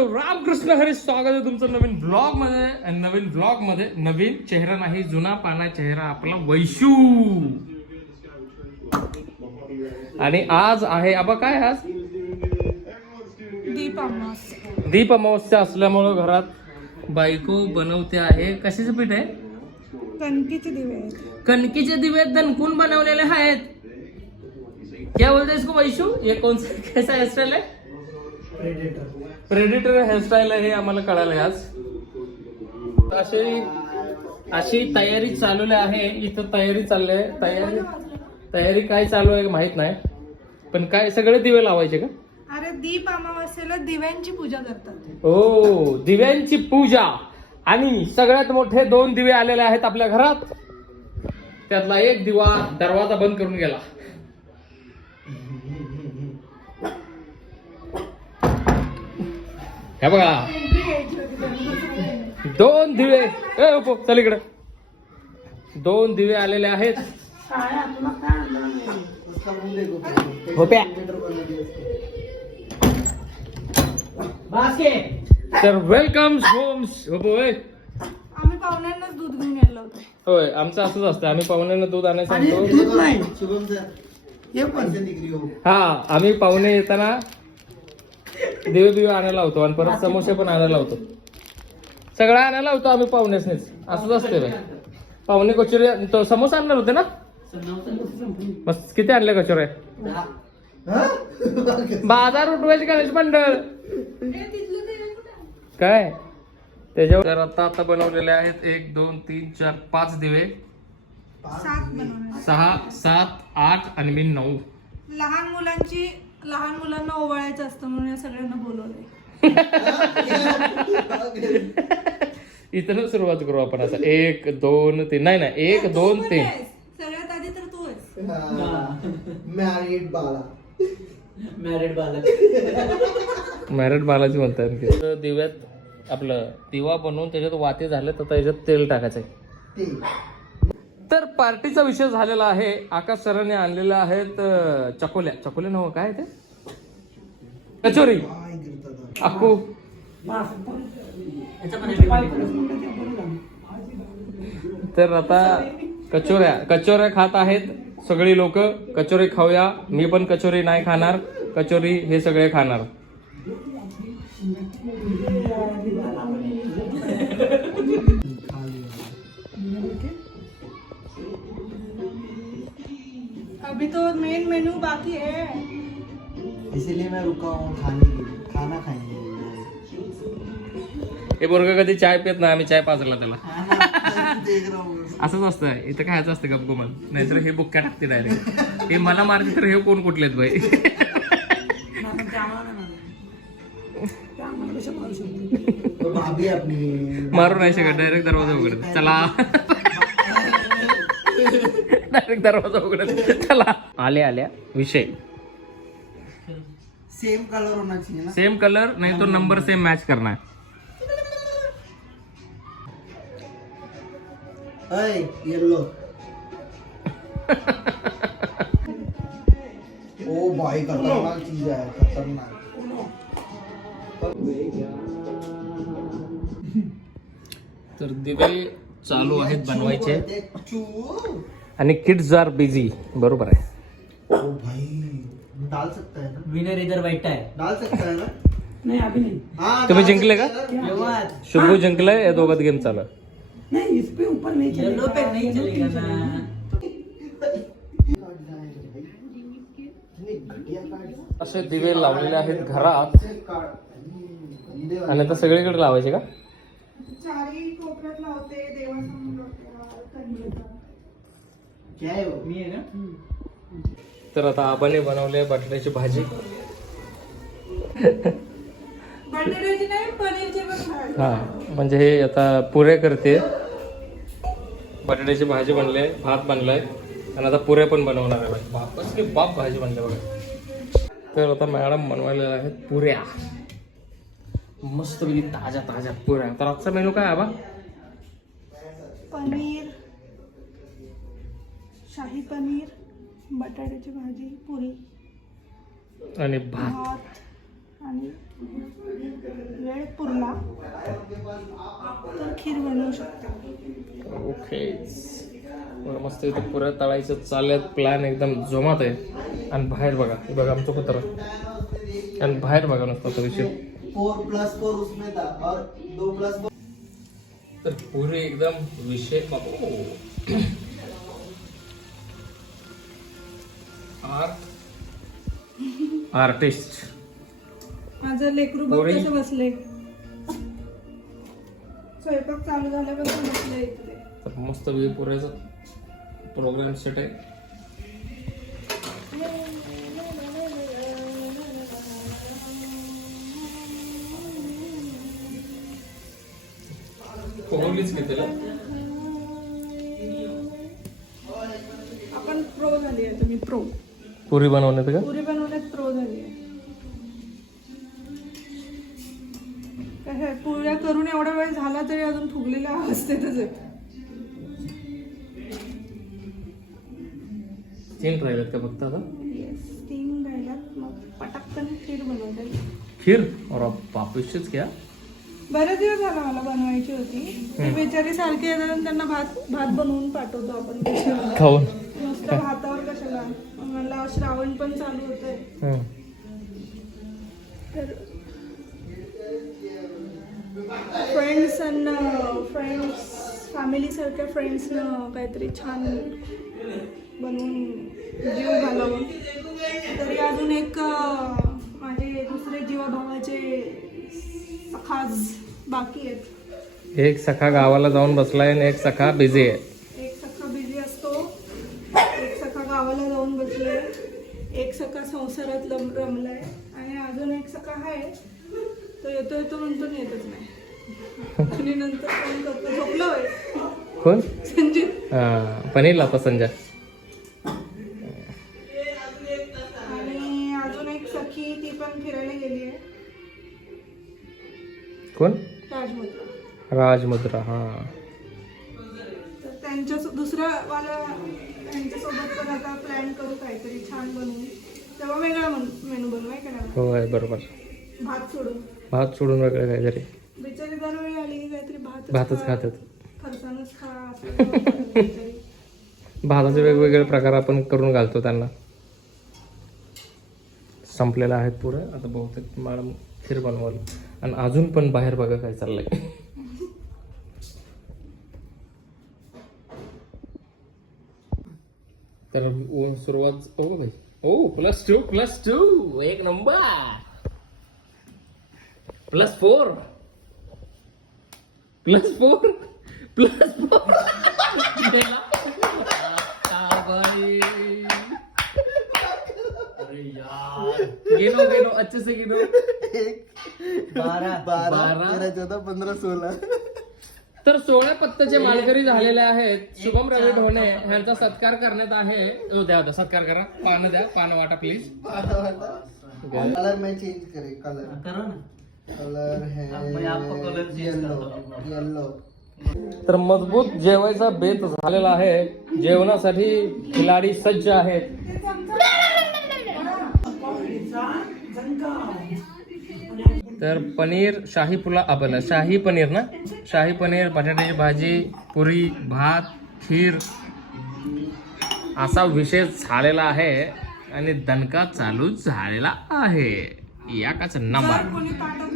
So Ramakrishna Hari स्वागत आहे तुमचं नवीन ब्लॉगमध्ये. आणि नवीन ब्लॉगमध्ये नवीन चेहरा नाही जुना पाना चेहरा आपला वैशू. आणि आज आहे आबा काय आज? दीप अमावस्या दीप अमावस्या असल्यामुळं घरात बायको बनवते आहे. कशाचं पीठ आहे? कणकीचे दिवे आहेत. कणकीचे दिवे दणकून बनवलेले आहेत. क्या बोलते इसको वैशू? ये कौन सा कैसा हेअरस्टाईल आहे प्रेडिटर हेअरस्टाईल आहे हे आम्हाला कळालं आज. अशी अशी तयारी चालवली आहे. इथं तयारी चालली आहे तयारी तयारी काय चालू आहे माहीत नाही. पण काय सगळे दिवे लावायचे का? अरे दीप अमावस्येला दिव्यांची पूजा करतात. हो दिव्यांची पूजा. आणि सगळ्यात मोठे दोन दिवे आलेले आहेत आपल्या घरात. त्यातला एक दिवा दरवाजा बंद करून गेला. हे बघा. दोन दिवे. ए उपो चल इकडे. दोन दिवे आलेले आहेत. होप्या तर वेलकम होम होपो होय. आम्ही पाहुण्यांनाच दूध घेऊन गेलो होतो. होय आमचं असंच असतं आम्ही पाहुण्यांना दूध आणायला आणि सांगतो. दूध नाही. शुभम सर. पण. डिग्री हो. हा आम्ही पाहुणे येताना दिवे बिवे आणायला होतो आणि परत समोसे पण आणायला होतो सगळं आणायला होतो आम्ही पाहुणेच असंच असते बाई. पाहुणे कचोरी तो समोसा आणणार होते ना? मस्त. किती आणले कचोरे? बाजार उठवायचे गणेश मंडळ. काय? त्याच्यावर तर आता आता बनवलेले आहेत एक दोन तीन चार पाच दिवे. सहा सात आठ आणि मी नऊ. लहान मुलांची लहान मुलांना ओवाळायचं असतं म्हणून या सगळ्यांना बोलवलंय. इथं सुरुवात करू आपण असं एक दोन तीन. नाही नाही. एक दोन तीन. सगळ्यात आधी तर तू आहेस. Married Bala. Married Bala. Married Balaji म्हणतात आणखी. तर दिव्यात आपलं दिवा बनवून त्याच्यात वाते झाले तर त्याच्यात तेल टाकायचं तर पार्टीचा विषय झालेला आहे. आकाश सरांनी आणलेल्या आहेत चकोल्या. चकोल्या नव काय ते? कचोरी. अक्कू. तर आता कचोऱ्या. कचोऱ्या खात आहेत सगळी लोक. कचोरी खाऊया. मी पण कचोरी नाही खाणार. कचोरी हे सगळे खाणार. अभी तो मेन मेनू बाकी है। इसीलिए मैं रुका हूँ खाने के लिए। खाना खाएंगे। हे बोरग कधी चाय पित नाही आम्ही चाय पाजला त्याला. देख रहा हूँ असंच असतं इथं खायचं असतं गप गुमान. नाहीतर हे बुक्क्या टाकते डायरेक्ट हे मला मारते तर हे कोण कुठलेत बाई? तो भाभी अपनी मारू नाही शकत डायरेक्ट दरवाजा उघडत. चला. डायरेक्ट दरवाजा उघडत. चला. आले आल्या. विषय. सेम कलर होना चाहिए ना? सेम कलर नाही तो नंबर सेम मॅच करना है अय येलो ओ भाई खतरनाक चीज है खतरनाक. तर दिवे चालू आहेत बनवायचे. चू आणि किड्स आर बिझी बरोबर आहे. ओ भाई डाल सकता है ना? विनर इधर बैठा है. डाल सकता है ना? नहीं अभी नहीं. हाँ तुम्ही डाल जिंकले सकता का? है ना? शुभू जिंकलाय या दोघात गेम चालू आहे. नहीं इस पे ऊपर नहीं चलेगा. येलो पे नहीं चलेगा ना. इतनी घटिया कार्ड असे दिवे लावलेले आहेत घरात. आणि आता सगळीकडे लावायचे का? चारी कोपऱ्यात लावते देवासमोर मी आहे का तर आता आबाने बनवले बटाट्याची भाजी. हा म्हणजे हे आता पुऱ्या करते. बटाट्याची भाजी बनले भात बनलाय. आणि आता पुऱ्या पण बनवणार आहे. बापच की बाप भाजी बनले बघा. तर आता मॅडम बनवायला आहेत पुऱ्या. मस्त पैकी ताज्या ताज्या पुऱ्या. तर आजचा मेनू काय आबा? पनीर शाही पनीर बटाट्याची भाजी पुरी. आणि भात. आणि वेळ पुरला. तर खीर बनवू शकता. ओके. मस्त इथं पुऱ्या तळायचं चालल्यात. प्लॅन एकदम जोमात आहे. आणि बाहेर बघा. हे बघा आमचं कुत्र. आणि बाहेर बघा नुसतं तो विषय. फोर प्लस फोर उसमें था और दो प्लस फोर तर पुरे एकदम विषय. आर्टिस्ट. माझं लेकरू बघ. कसं बसले स्वयंपाक चालू झाल्यापासून बसले तर मस्त वेळ पुऱ्याचा प्रोग्राम सेट आहे. पोहलीच की त्याला. आपण प्रो झाली आहे तुम्ही प्रो पुरी बनवण्यात का? पुरी बनवण्यात प्रो झाली आहे. पुऱ्या करून एवढा वेळ झाला तरी अजून फुगलेल्या अवस्थेतच आहे. तीन राहिलेत का फक्त आता? येस तीन राहिल्यात. मग पटाकन खीर बनवता. येईल. खीर? और पापिशच क्या? बरेच दिवस झाला मला बनवायची होती. ती बिचारी सारखे येतात आणि त्यांना भात भात बनवून पाठवतो आपण. खाऊन. नुसतं भातावर कशाला. मला श्रावण पण चालू होतंय. हं. तर फ्रेंड्स अँड फ्रेंड्स फॅमिलीसारख्या फ्रेंड्सनं काहीतरी छान बनवून जीव घालावं तरी अजून एक माझे दुसरे जीवाभावाचे सखाज बाकी आहेत. एक सखा गावाला जाऊन बसलाय आणि एक सखा बिझी आहे एक सखा बिझी असतो एक सखा गावाला जाऊन बसले एक सखा संसारात लम रमलाय आणि अजून एक सखा आहे तो येतो म्हणतो येतच नाही. आणि नंतर फोन करतो? झोपलं होय कोण हा लावता संजय आणि अजून एक सखी ती पण फिरायला गेली आहे. कोण? राजमुद्रा. राजमुद्रा हा. तर त्यांच्या दुसऱ्या वाला त्यांच्यासोबत पण आता प्लॅन करू काहीतरी छान बनवू तेव्हा वेगळा मेनू बनवू आहे का नाही? होय बरोबर. भात सोडून. भात सोडून वेगळं काहीतरी. बिचारी दरवेळी आली की काहीतरी भात भातच खातात. फरसाणच खा असं करतात बिचारी. भाताचे वेगवेगळे प्रकार आपण करून घालतो त्यांना. संपलेलं आहेत पुरं. आता बहुतेक मॅडम खीर बनवाल. आणि अजून पण बाहेर बघा काय चाललंय. तर सुरुवात ओ भाई ओ प्लस टू प्लस टू एक number. Plus four plus four plus four गिनो गिनो अच्छे से गिनो. तर सोळा पत्त्याचे मालकरी झालेले आहेत. शुभम रवी ढोणे यांचा सत्कार करण्यात आहे. ओ, द्या द्या सत्कार करा. पानं द्या पानं वाटा प्लीज कलर में चेंज करे कलर करो ना. कलर है येलो तर मजबूत जेवायचा बेत झालेला आहे. जेवणासाठी खिलाडी सज्ज आहेत. तर पनीर शाही पुला आपला शाही पनीर ना? शाही पनीर बटाट्याची भाजी पुरी भात खीर. असा विषय झालेला आहे आणि दणका चालू झालेला आहे. याकाच जर नंबर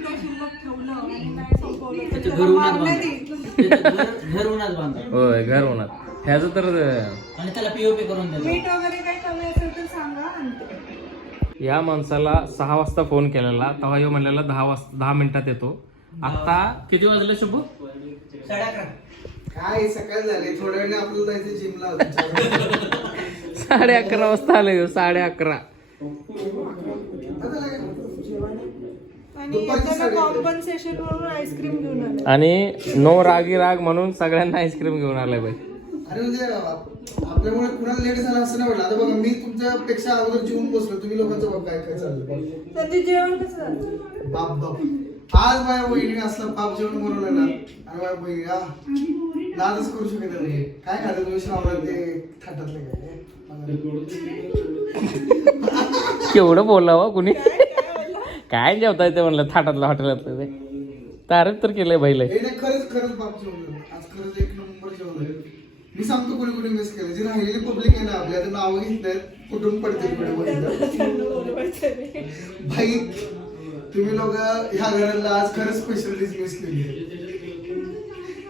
होय घर होणार ह्याचं तर आणि त्याला पीओपी करून द्या मीठ वगैरे काही कमी असेल तर सांगा आणते. या माणसाला सहा वाजता फोन केलेला तेव्हा येऊ म्हणलेला दहा वाजता दहा मिनिटात येतो. आता किती वाजले शुभ? साडे अकरा काय सकाळ झाले? थोड्या वेळाने आपल्याला जायचं जिमला. साडे अकरा वाजता आले ह्यो, साडे अकरा आणि येताना कॉम्पन्सेशन म्हणून आईस्क्रीम घेऊन आले? आणि नो रागी राग म्हणून सगळ्यांना आईस्क्रीम घेऊन आलाय बाई. अरे म्हणजे आप- आपल्यामुळे कुणाला लेट झाला असं नाही वाटलं. आता बघा मी तुमच्यापेक्षा अगोदर जेवून बसलो. तुम्ही लोकांचं बघ काय काय चाललं त्यांचे जेवण कसं झालं? बाप बाप. आज माझ्या बहिणीने असलं पाप जेवण बनवलं ना आणि माझ्या बहिणी आ, नादच करू शकत नाही काय खातं तुम्ही श्रावणात? ते थाटातले काय? केवढं बोलला वा कुणी? काय जेवताय ते म्हणलं थाटातलं हॉटेलातलं ते तारीफ तर केलंय बाईला. हे नाही खरंच खरंच बाप आज खरंच एक नंबर मी सांगतो कोणी कोणी मिस केलं जे राहिलेली पब्लिक आहे ना आपल्या आता नावं घेतलं कुठून पडते इकडे बघितलं भाई तुम्ही लोक ह्या घराला आज खरंच स्पेशल डिश मिस केली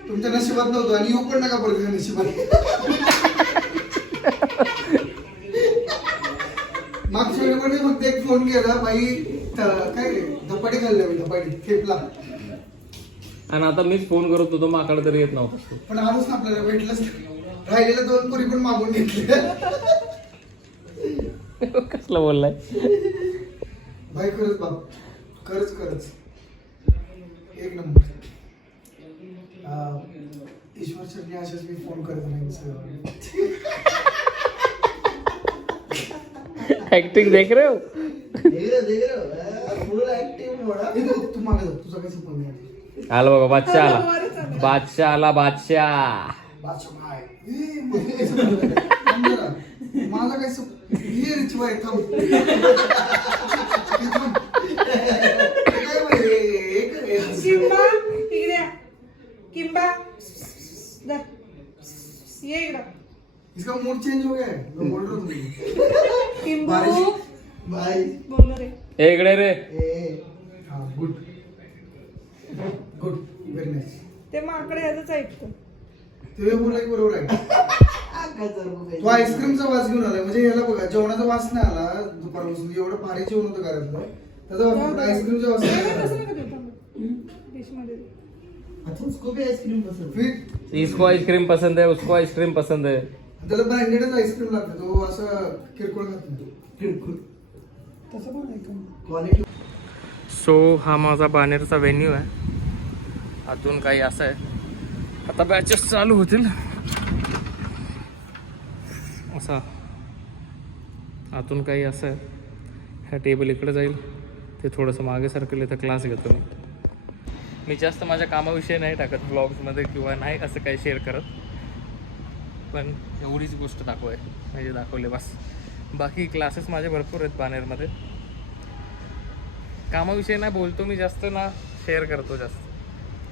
तुमच्या नशिबात नव्हतं आणि येऊ पण नका पडत ह्या नशिबात. मागच्या वेळेमध्ये फक्त एक फोन केला बाई काय धपाटी खाल्ल्या मी धपाटी खेपला. आणि आता मीच फोन करत होतो माकडे तरी येत नव्हता. पण आजच ना आपल्याला भेटलंच नाही. राहिलेल्या दोन पुरी पण मागून घेतले. कसलं बोललाय? भाई खरंच बाप खरंच खरंच. एक नंबर. अं, ईश्वर चटणी अशाच मी फोन करत नाही सर. ऍक्टिंग देख रे हो. तू मागे तुझा काही संबंध नाही आला बघा बादशाह आला. बादशाह आला. बादशाह बादशाह. संबंध नाही. माझा काही संबंध- ये थांब. हे थांब. हे काय बाई, हे- हे काय? किंबा इकडे या. किंबा. ये इकडं. इसका मूड चेंज हो गया है. मैं बोल रहा हूँ. तुमको किंबू. बारिश. रे. ए इकडे रे. ए हाँ गुड गुड व्हेरी नाईस ते माकडे याच ऐकतो. ते बोला की बरोबर आहे. तो आईस्क्रीमचा वास घेऊन आलाय. म्हणजे याला बघा जेवणाचा वास नाही आला दुपारपासून. एवढं भारी जेवण होतं घरातलं. त्याचा आईस्क्रीमचा वास आला. इसको आइसक्रीम पसंद है उसको आइसक्रीम पसंद है त्याला ब्रँडेडच आईस्क्रीम लागतं. तो असं किरकोळ खात नाही. किरकोळ. सो हा माझा बानेरचा व्हेन्यू आहे. आतून काही असं आहे. आता बॅचेस चालू होतील. असा. आतून काही असं आहे. ह्या टेबल इकडे जाईल. ते थोडंसं मागे सरकलं तर क्लास घेतो मी. मी जास्त माझ्या कामाविषयी नाही टाकत ब्लॉग्समध्ये किंवा नाही असं काही शेअर करत. पण एवढीच गोष्ट दाखवाय. म्हणजे दाखवले बस. बाकी क्लासेस माझे भरपूर आहेत बानेरमध्ये कामाविषयी ना बोलतो मी जास्त ना शेअर करतो जास्त.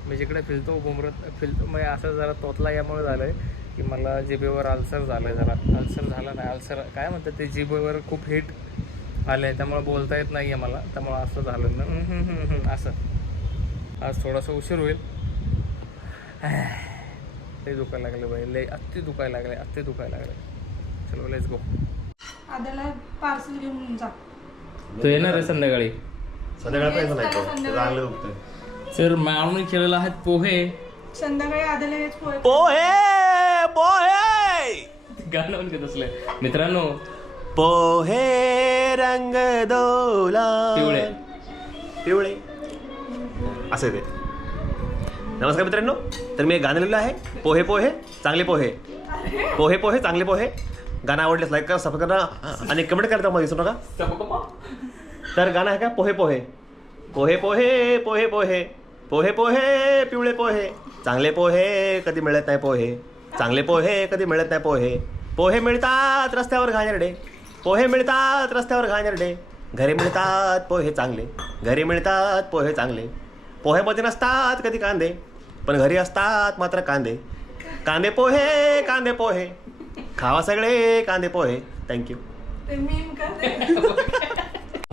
मी जिकडे फिरतो घुमरत फिरतो मग असं जरा तोतला यामुळे झालं आहे की मला जिबेवर अल्सर झालं आहे जरा. अल्सर झालं नाही अल्सर काय म्हणतात ते जिबेवर खूप हिट आलं आहे त्यामुळे बोलता येत नाही आहे मला. त्यामुळं असं झालं. ना असं. आज थोडासा उशीर होईल. ते दुखायला लागले बाई लय अत्ती दुखायला लागले अत्ती दुखायला लागले. चलो लेट्स गो आद्याला पार्सल घेऊन जा. तो येणार आहे संध्याकाळी? करा नाही संध्याकाळी. चांगलं सर केलेला आहेत पोहे. संध्याकाळी आद्याला हेच पोहे. पोहे पोहे! गाणं पण घेत असले मित्रांनो पोहे रंग दोला. पिवळे. पिवळे. असं आहे ते. नमस्कार मित्रांनो तर मी एक गाणं लिहिलं आहे. पोहे पोहे चांगले पोहे. पोहे पोहे चांगले पोहे. गाणं आवडलेस लाईक करा सबस्क्राईब करा आणि कमेंट करता मला विसरू नका तर गाणं आहे का? पोहे पोहे. पोहे पोहे पोहे पोहे. पोहे पोहे पिवळे पोहे. चांगले पोहे कधी मिळत नाही पोहे. चांगले पोहे कधी मिळत नाही पोहे. पोहे मिळतात रस्त्यावर घाणेरडे. पोहे मिळतात रस्त्यावर घाणेरडे. घरी मिळतात पोहे चांगले. घरी मिळतात पोहे चांगले. पोहेमध्ये नसतात कधी कांदे. पण घरी असतात मात्र कांदे. कांदे पोहे कांदे पोहे. खावा सगळे कांदे पोहे. थँक्यू ते मीम करते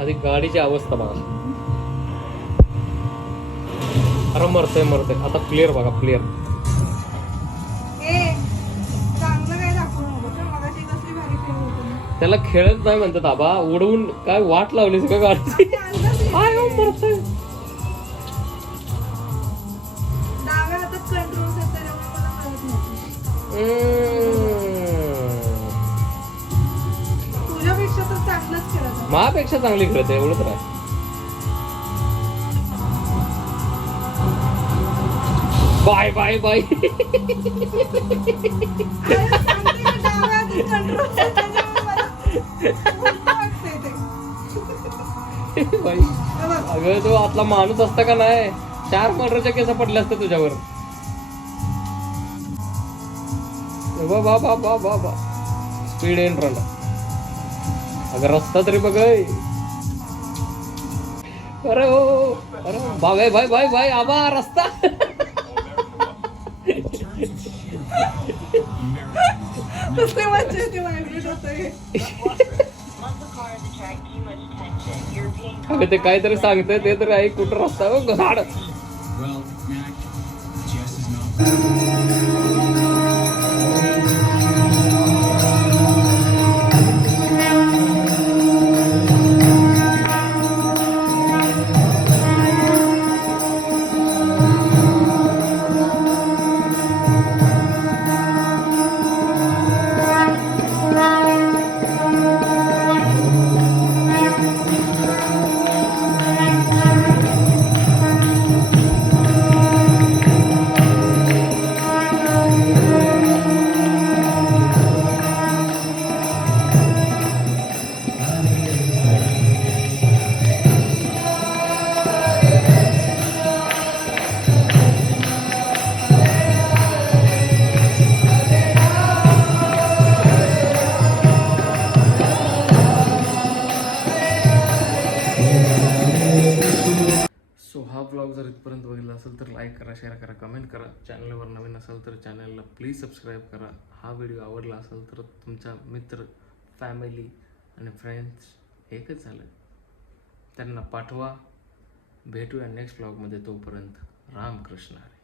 आधी गाडीची अवस्था बघा. अरे मरतय मरतय. आता क्लिअर बघा क्लिअर ए चांगलं काय दाखवू नको तर मगाशी कसली भारी फिल्म होती. त्याला खेळत नाही म्हणतात आबा उडवून काय वाट लावलीस का गाडीची? ते अंदाज येतो. काय हो मरतय. डाव्या हातात कंट्रोल आहे त्याच्यामुळे मला कळत नाही महापेक्षा चांगली खेळते एवढं तर बाय बाय बाय. अगं तो आतला माणूस असता का नाही? चार मर्डरच्या केस पडल्या असत्या तुझ्यावर. बा बा बा बा बा स्पीड एंड रन अगं रस्ता तरी बघ अरे हो. अरे भाई भाई भाई भाई आबा रस्ता. अगं ते काहीतरी सांगतंय ते तरी ऐक कुठं रस्ता हो, झाड. करा शेअर करा कमेंट करा. चॅनलवर नवीन असेल तर चॅनलला प्लीज सबस्क्राईब करा. हा व्हिडिओ आवडला असेल तर तुमचा मित्र फॅमिली आणि फ्रेंड्स एकच झालं. त्यांना पाठवा. भेटूया नेक्स्ट ब्लॉगमध्ये तोपर्यंत. रामकृष्ण हरे.